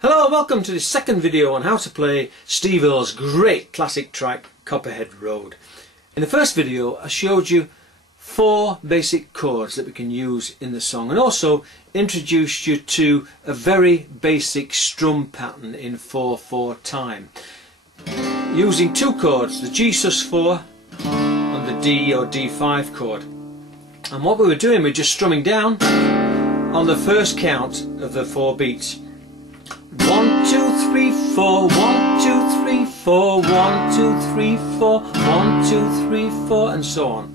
Hello, welcome to the second video on how to play Steve Earle's great classic track Copperhead Road. In the first video I showed you 4 basic chords that we can use in the song and also introduced you to a very basic strum pattern in 4/4 time using 2 chords, the G sus4 and the D or D5 chord. And what we were doing, we're just strumming down on the first count of the 4 beats. 1, 2, 3, 4, 1, 2, 3, 4, 1, 2, 3, 4, 1, 2, 3, 4, and so on.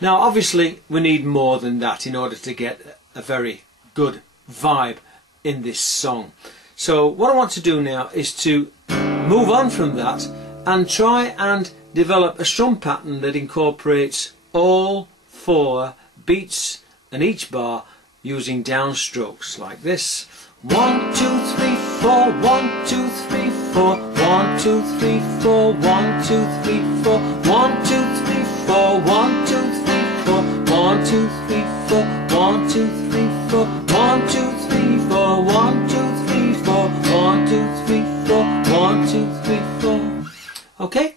Now obviously we need more than that in order to get a very good vibe in this song. So what I want to do now is to move on from that and try and develop a strum pattern that incorporates all 4 beats and each bar using downstrokes like this. 1, 2, 3, 4, 1, 2, 3, 4, 1, 2, 3, 4, 1, 2, 3, 4, 1, 2, 3, 4, 1, 2, 3, 4, 1, 2, 3, 4, 1, 2, 3, 4, 1, 2, 3, 4, 1, 2, 3, 4, 1, 2, 3, 4, 1, 2, 3, 4. Okay?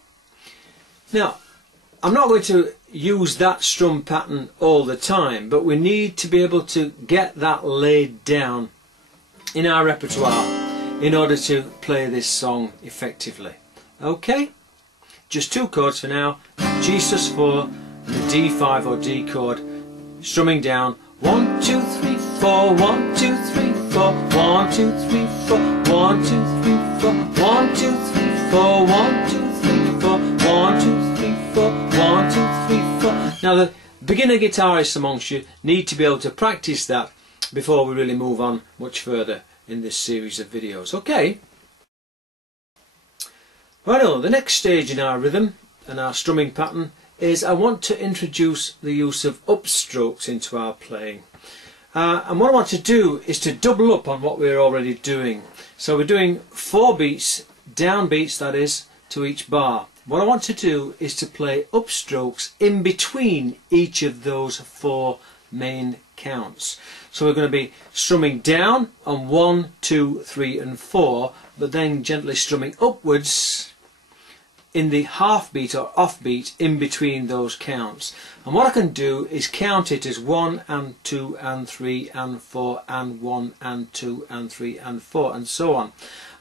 Now, I'm not going to use that strum pattern all the time, but we need to be able to get that laid down in our repertoire in order to play this song effectively. Okay? Just 2 chords for now, G sus4 and the D5 or D chord, strumming down 1, 2, 3, 4, 1, 2, 3, 4, 1, 2, 3, 4, 1, 2, 3, 4, 1, 2, 3, 4, 1, 2, 3, 4, 1, 2, 3, 4, 1, 2, 3, 4. Now the beginner guitarists amongst you need to be able to practice that before we really move on much further in this series of videos. Okay? Righto, the next stage in our rhythm and our strumming pattern is I want to introduce the use of upstrokes into our playing. And what I want to do is to double up on what we're already doing. So we're doing 4 beats, down beats that is, to each bar. What I want to do is to play upstrokes in between each of those 4 main counts. So we're going to be strumming down on 1, 2, 3 and 4, but then gently strumming upwards in the half beat or off beat in between those counts. And what I can do is count it as 1 and 2 and 3 and 4 and 1 and 2 and 3 and 4 and so on.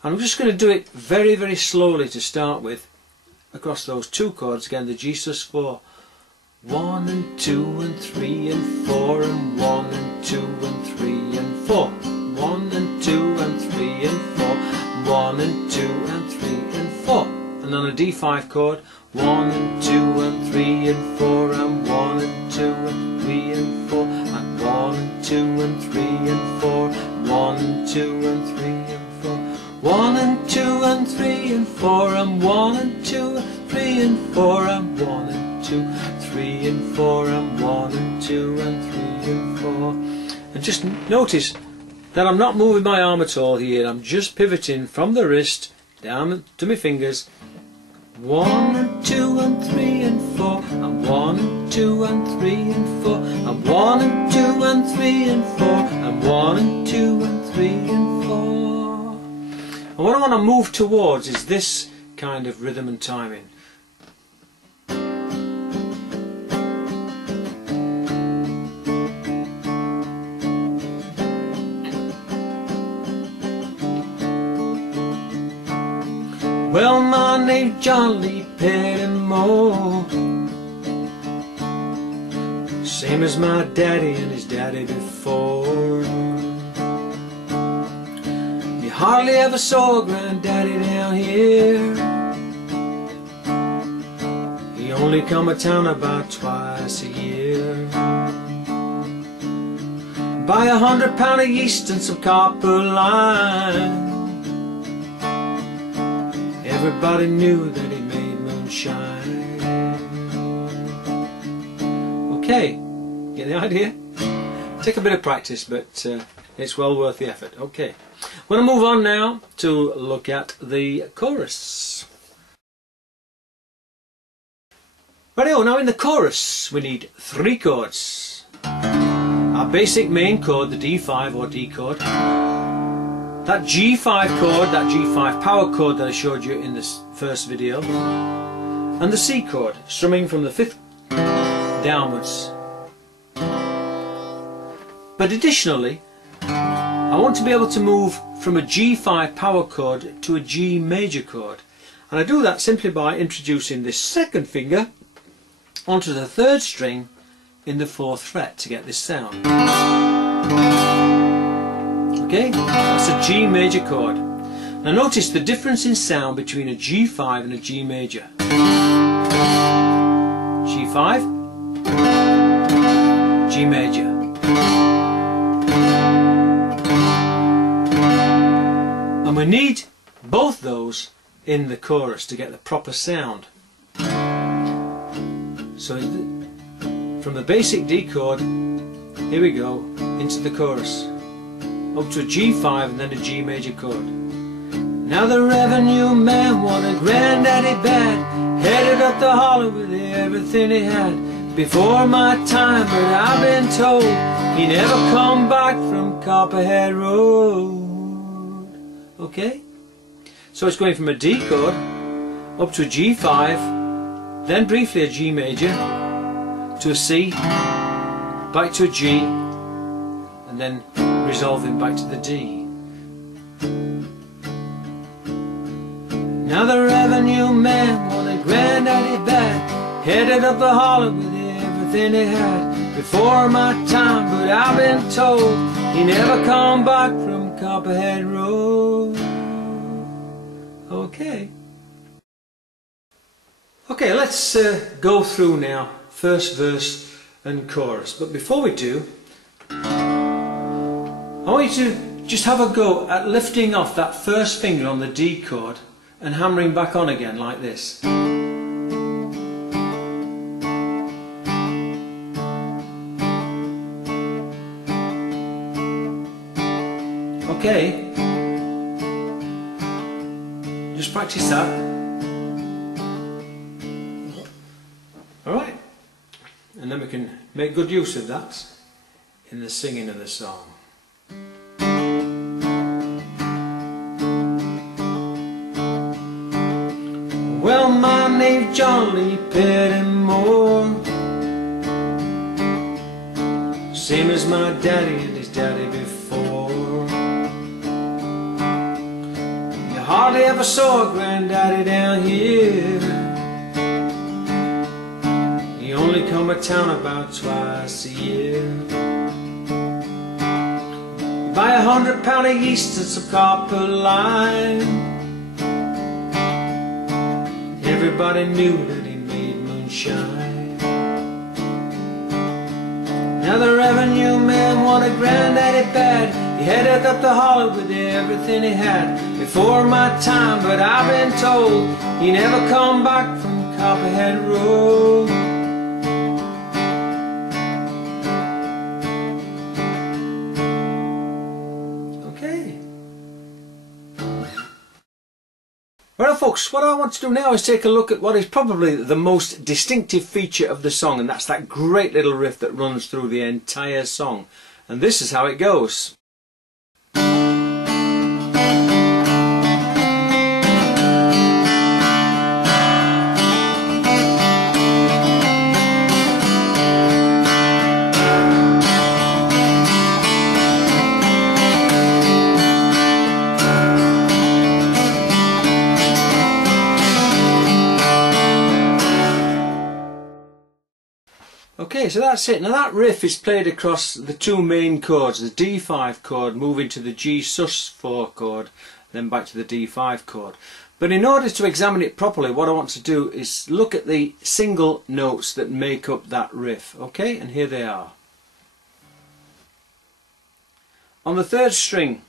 And I'm just going to do it very, very slowly to start with across those 2 chords. Again, the G sus4. 1 and 2 and 3 and 4 and 1 and 2 and 3 and 4. 1 and 2 and 3 and 4. 1 and 2 and 3 and 4. And on a D5 chord, 1 and 2 and 3 and 4 and 1 and 2 and 3 and 4 and 1 and 2 and 3 and 4. 1 and 2 and 3 and 4. 1 and 2 and 3 and 4 and 1 and 2 and 3 and 4 and 1 and 2, 3 and 4 and 1 and 2 and 3 and 4. And just notice that I'm not moving my arm at all here. I'm just pivoting from the wrist down to my fingers. 1 and 2 and 3 and 4 and 1 and 2 and 3 and 4 and 1 and 2 and 3 and 4 and 1 and 2 and 3 and 4. And what I want to move towards is this kind of rhythm and timing. Well, my name's Jolly Pettimore, same as my daddy and his daddy before. You hardly ever saw granddaddy down here. He only come to town about twice a year. Buy £100 of yeast and some copper lime. Everybody knew that he made moonshine. Okay, get the idea? Take a bit of practice, but it's well worth the effort. Okay, we're going to move on now to look at the chorus. Rightio, now in the chorus we need 3 chords. Our basic main chord, the D5 or D chord. that G5 chord, that G5 power chord that I showed you in this first video, and the C chord, strumming from the 5th downwards. But additionally, I want to be able to move from a G5 power chord to a G major chord, and I do that simply by introducing this second finger onto the 3rd string in the 4th fret to get this sound. Okay, that's a G major chord. Now notice the difference in sound between a G5 and a G major. G5, G major. And we need both those in the chorus to get the proper sound. So from the basic D chord, here we go, into the chorus, up to a G5 and then a G major chord. Now the revenue man wanted granddaddy bad, headed up the hollow with everything he had. Before my time, but I've been told he never come back from Copperhead Road. Okay? So it's going from a D chord up to a G5, then briefly a G major, to a C, back to a G, and then resolving back to the D. Now the revenue man wanted granddaddy bad, headed up the hollow with everything he had. Before my time, but I've been told he never come back from Copperhead Road. Okay. Okay, let's go through now, first verse and chorus. But before we do, I want you to just have a go at lifting off that first finger on the D chord and hammering back on again like this. Okay, just practice that. Alright, and then we can make good use of that in the singing of the song. Well, my name's John Lee Pettimore, same as my daddy and his daddy before. You hardly ever saw a granddaddy down here. He only come to town about twice a year. You buy £100 of yeast and some copper lime. Everybody knew that he made moonshine. Now the revenue man wanted granddaddy bad. He headed up the hollow with everything he had. Before my time, but I've been told he never come back from Copperhead Road. Well folks, what I want to do now is take a look at what is probably the most distinctive feature of the song, and that's that great little riff that runs through the entire song. And this is how it goes. Okay, so that's it. Now that riff is played across the two main chords, the D5 chord moving to the G sus4 chord, then back to the D5 chord. But in order to examine it properly, what I want to do is look at the single notes that make up that riff. Okay, and here they are. On the 3rd string,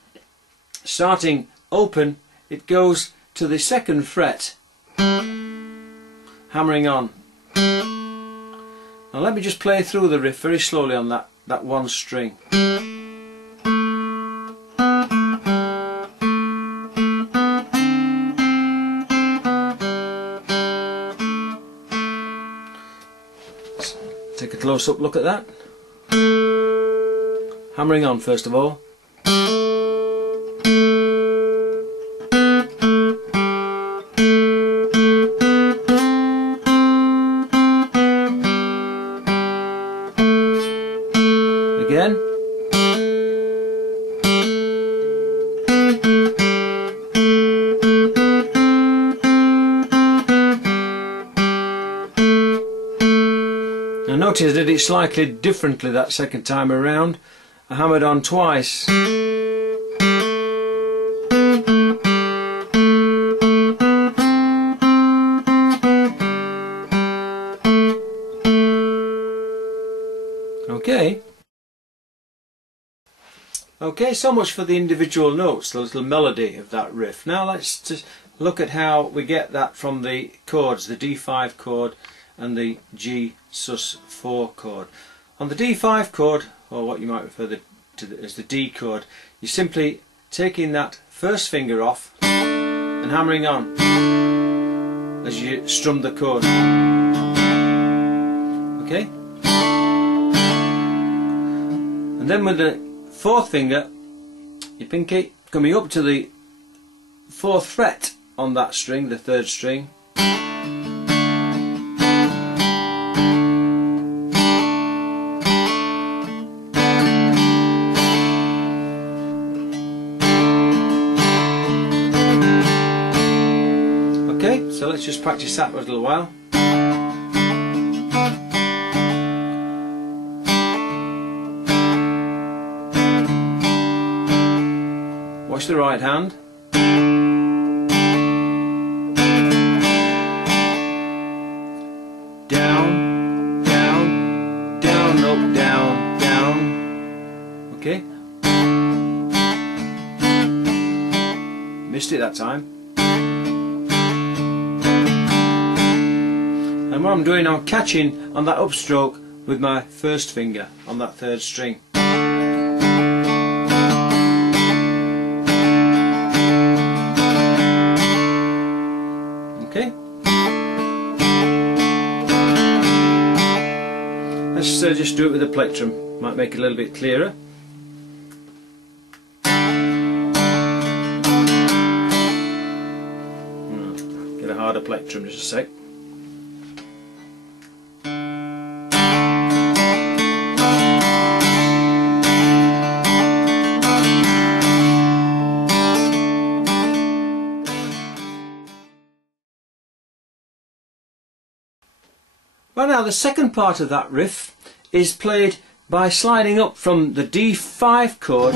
starting open, it goes to the 2nd fret, hammering on. Now let me just play through the riff very slowly on that one string. Let's take a close-up look at that. Hammering on first of all. notice I did it slightly differently that second time around. I hammered on twice. Okay, so much for the individual notes, the little melody of that riff. Now let's just look at how we get that from the chords, the D5 chord and the G sus4 chord. On the D5 chord, or what you might refer to as the D chord, you're simply taking that first finger off and hammering on as you strum the chord. Okay? And then with the fourth finger, your pinky, coming up to the fourth fret on that string, the third string. Okay, so let's just practice that for a little while. Watch the right hand. Down, down, down, up, down, down. Okay. Missed it that time. And what I'm doing, I'm catching on that upstroke with my first finger on that third string. Okay. Let's just do it with a plectrum. Might make it a little bit clearer. Get a harder plectrum, just a sec. Well, now the second part of that riff is played by sliding up from the D5 chord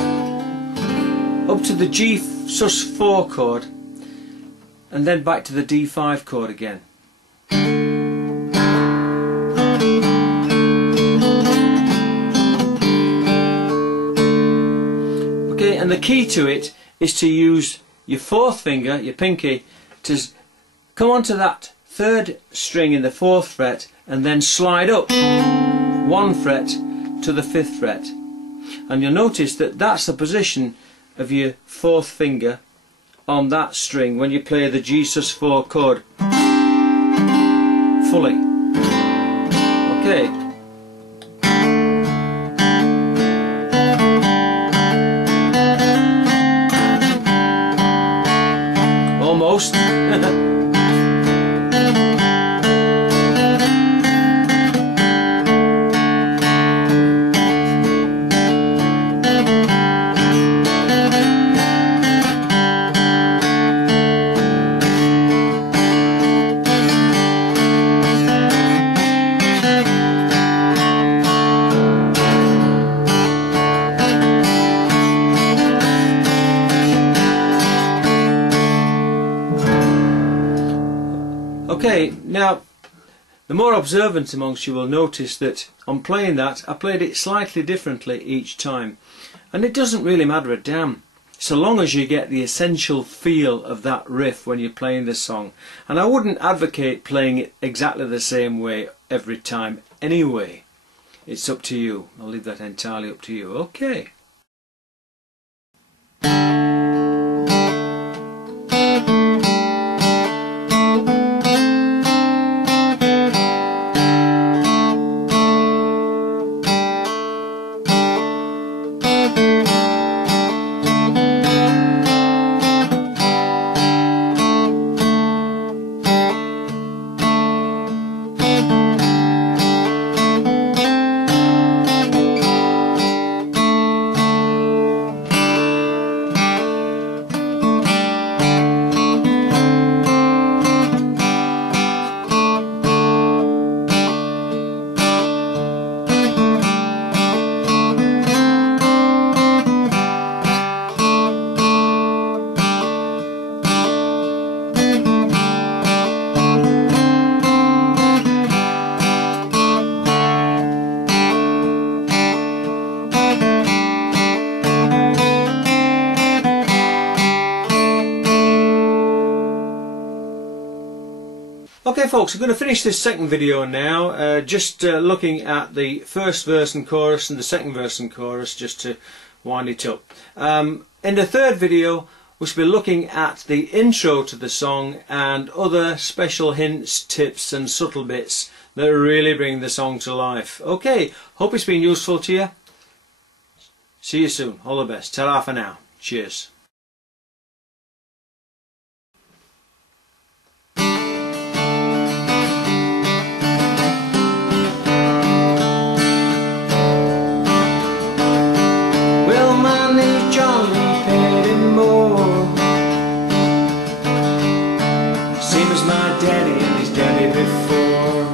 up to the G sus4 chord and then back to the D5 chord again. Okay, and the key to it is to use your fourth finger, your pinky, to come onto that third string in the fourth fret and then slide up one fret to the fifth fret, and you'll notice that that's the position of your fourth finger on that string when you play the G sus4 chord fully. Okay. Almost. Okay, now the more observant amongst you will notice that on playing that I played it slightly differently each time, and it doesn't really matter a damn so long as you get the essential feel of that riff when you're playing the song. And I wouldn't advocate playing it exactly the same way every time anyway. It's up to you. I'll leave that entirely up to you. Okay. Okay folks, I'm going to finish this second video now, just looking at the first verse and chorus and the second verse and chorus, just to wind it up. In the third video we shall be looking at the intro to the song and other special hints, tips and subtle bits that really bring the song to life. Okay, hope it's been useful to you. See you soon. All the best. Ta-ra for now. Cheers. Well, my name's Johnny Pettimore, same as my daddy and his daddy before.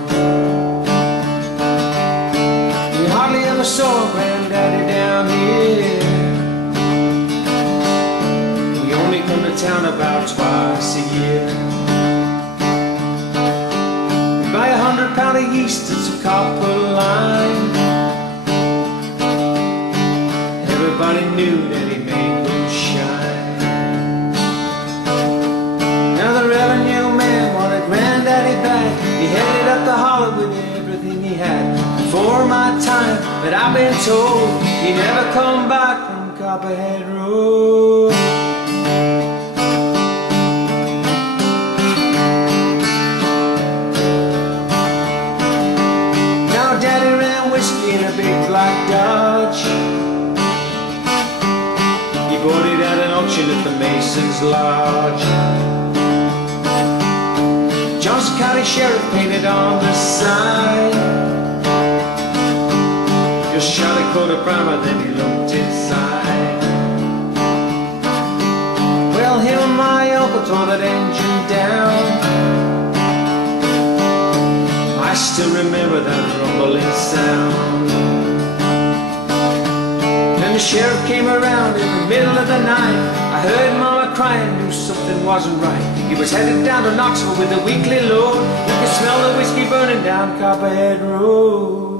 We hardly ever saw Granddaddy down here. We only come to town about twice a year. We buy 100 pound of yeast, it's a copper line. Everybody knew that he made moonshine. Now the revenue man wanted Granddaddy back. He headed up the holler with everything he had. For my time that I've been told, he never come back from Copperhead Road. Now Daddy ran whiskey in a big black Dodge. He bought it at an auction at the Mason's Lodge. Johnson County Sheriff painted on the side. Just shot a coat of primer, then he looked inside. Well, him and my uncle tore that engine down. I still remember that rumbling sound. Then the sheriff came around in the middle of the night. I heard Mama crying, knew something wasn't right. He was headed down to Knoxville with a weekly load. You could smell the whiskey burning down Copperhead Road.